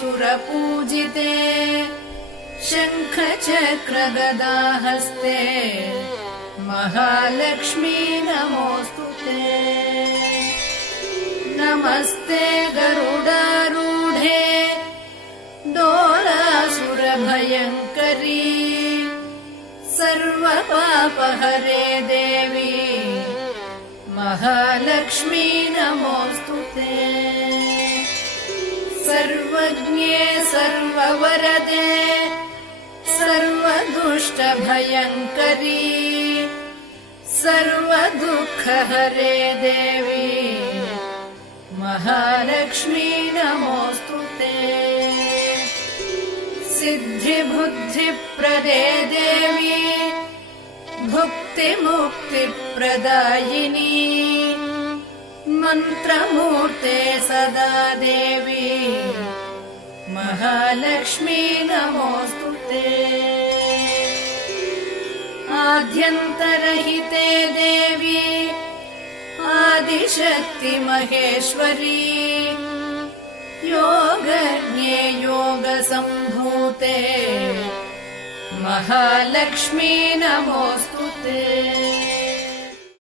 सुरपूजिते शङ्खचक्रगदाहस्ते महालक्ष्मी नमोऽस्तुते नमस्ते गरुडारूढे डोलासुरभयङ्करी सर्वपापहरे देवी महालक्ष्मी नमोऽस्तुते सर्वज्ञे सर्ववरदे सर्वदुष्टभयङ्करी सर्वदुःखहरे देवी महालक्ष्मी नमोऽस्तुते सिद्धिबुद्धिप्रदे देवी भुक्तिमुक्तिप्रदायिनी मन्त्रमूर्ते सदा देवी महालक्ष्मी नमोऽस्तुते आद्यन्तरहिते देवी आदिशक्ति महेश्वरी योगज्ञे योगसम्भूते महालक्ष्मी नमोऽस्तुते।